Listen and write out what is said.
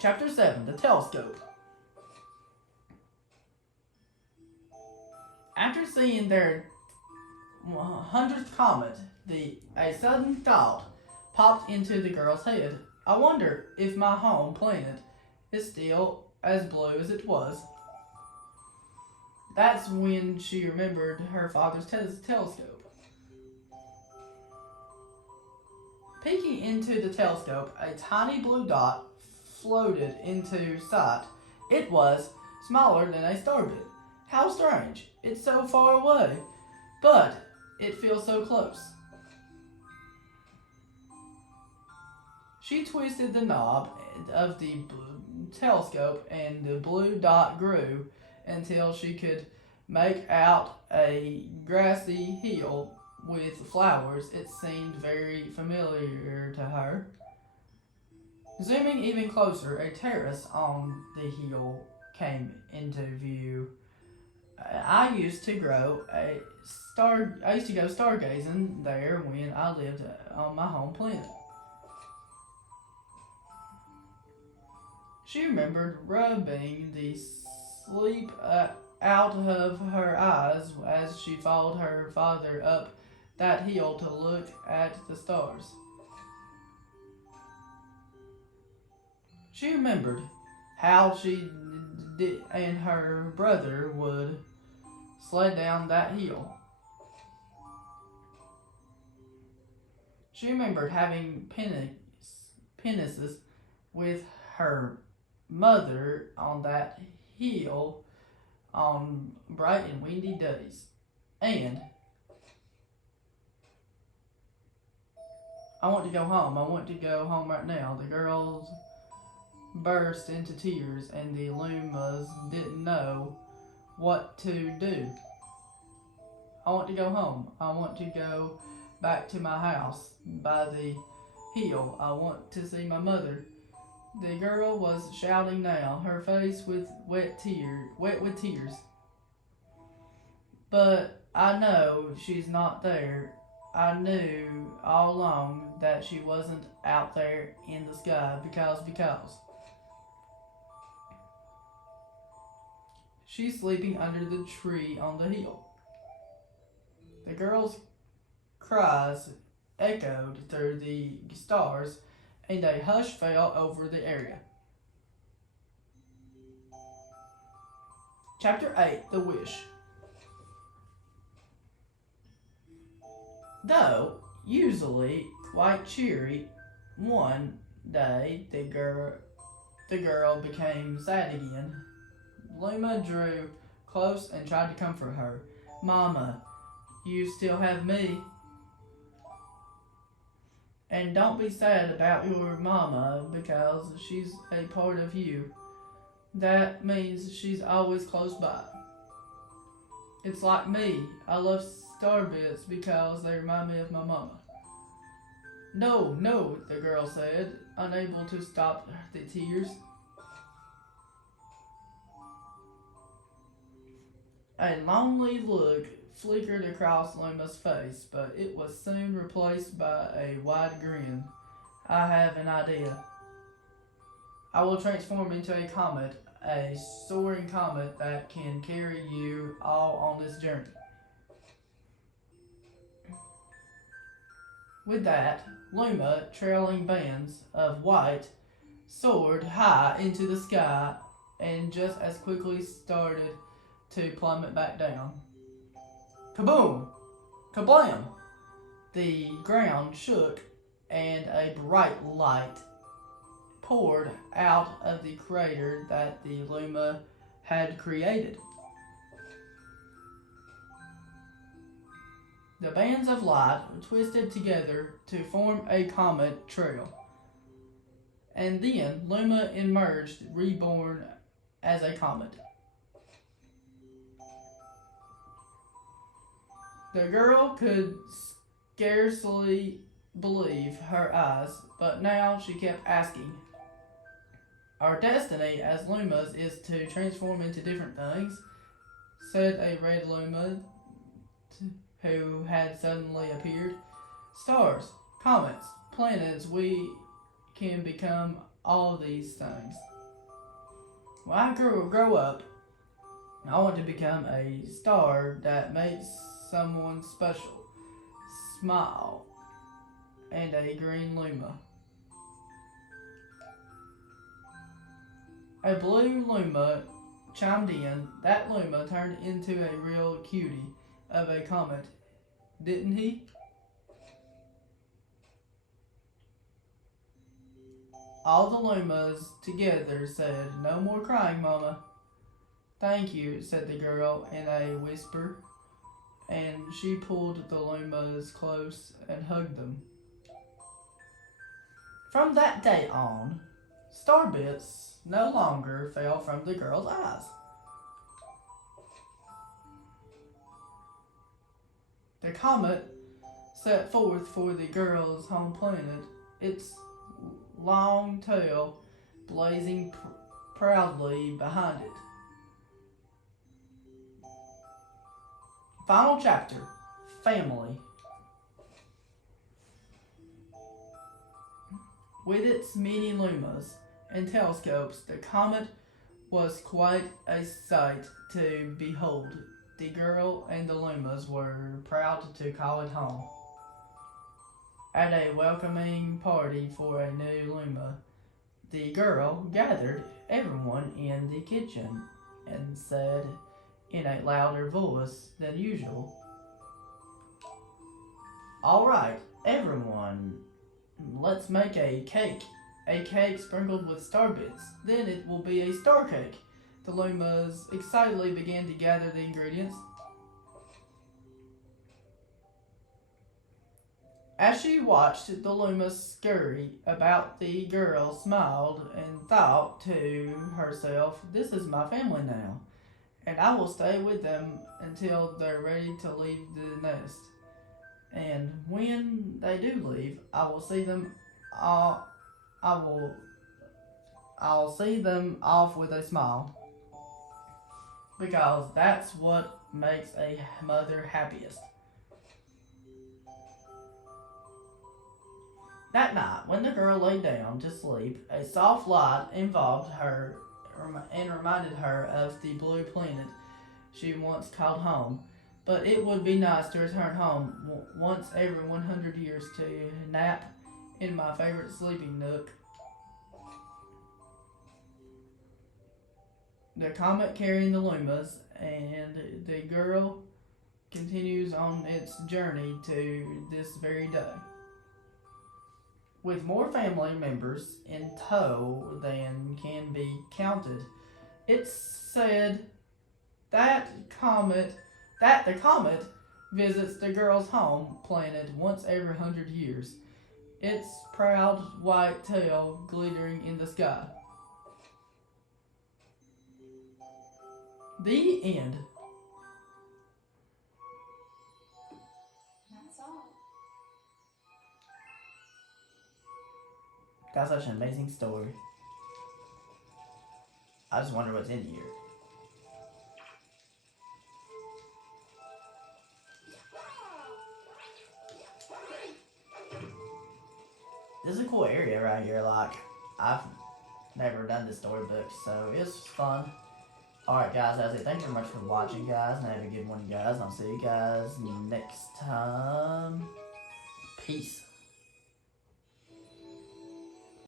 Chapter 7, The Telescope. After seeing their 100th comet, a sudden thought popped into the girl's head. I wonder if my home planet is still as blue as it was. That's when she remembered her father's telescope. Peeking into the telescope, a tiny blue dot floated into sight. It was smaller than a star bit. How strange. It's so far away, but it feels so close. She twisted the knob of the telescope and the blue dot grew until she could make out a grassy hill with flowers. It seemed very familiar to her. Zooming even closer, a terrace on the hill came into view. I used to go stargazing there when I lived on my home planet. She remembered rubbing the sleep out of her eyes as she followed her father up that hill to look at the stars. She remembered how she and her brother would sled down that hill. She remembered having penises with her mother on that hill on bright and windy days. And I want to go home. I want to go home right now. The girls burst into tears, and the Lumas didn't know what to do. I want to go home. I want to go back to my house by the hill. I want to see my mother. The girl was shouting now, her face wet with tears. But I know she's not there. I knew all along that she wasn't out there in the sky because she's sleeping under the tree on the hill. The girl's cries echoed through the stars, and a hush fell over the area. Chapter 8, The Wish. Though usually quite cheery, one day the girl became sad again. Luma drew close and tried to comfort her. Mama, you still have me. And don't be sad about your mama because she's a part of you. That means she's always close by. It's like me. I love star bits because they remind me of my mama. No, the girl said, unable to stop the tears. A lonely look flickered across Luma's face, but it was soon replaced by a wide grin. I have an idea. I will transform into a comet, a soaring comet that can carry you all on this journey. With that, Luma, trailing bands of white, soared high into the sky and just as quickly started to plummet back down. Kaboom! Kablam! The ground shook and a bright light poured out of the crater that the Luma had created. The bands of light twisted together to form a comet trail. And then Luma emerged, reborn as a comet. The girl could scarcely believe her eyes, but now she kept asking. Our destiny as Lumas is to transform into different things, said a red Luma who had suddenly appeared. Stars, comets, planets, we can become all these things. When I grow up, I want to become a star that makes someone special smile, and a green Luma. A blue Luma chimed in. That Luma turned into a real cutie of a comet, didn't he? All the Lumas together said, "No more crying, Mama." "Thank you," said the girl in a whisper, and she pulled the Lumas close and hugged them. From that day on, star bits no longer fell from the girl's eyes. The comet set forth for the girl's home planet, its long tail blazing proudly behind it. Final chapter, Family. With its many lumas and telescopes, the comet was quite a sight to behold. The girl and the lumas were proud to call it home. At a welcoming party for a new luma, the girl gathered everyone in the kitchen and said in a louder voice than usual, "All right, everyone, let's make a cake sprinkled with star bits. Then it will be a star cake." The lumas excitedly began to gather the ingredients. As she watched the luma scurry about, the girl smiled and thought to herself, "This is my family now, and I will stay with them until they're ready to leave the nest. And when they do leave, I will see them all. I'll see them off with a smile, because that's what makes a mother happiest." That night, when the girl lay down to sleep, a soft light involved her and reminded her of the blue planet she once called home. But it would be nice to return home once every 100 years to nap in my favorite sleeping nook. The comet carrying the lumas, and the girl continues on its journey to this very day, with more family members in tow than can be counted. It's said that the comet visits the girl's home planet once every 100 years, its proud white tail glittering in the sky. The end. That's all. That's such an amazing story. I just wonder what's in here. This is a cool area right here. Like, I've never done this storybook, so it's fun. Alright, guys, that's it. Thank you very much for watching, guys, and have a good one, guys. I'll see you guys next time. Peace.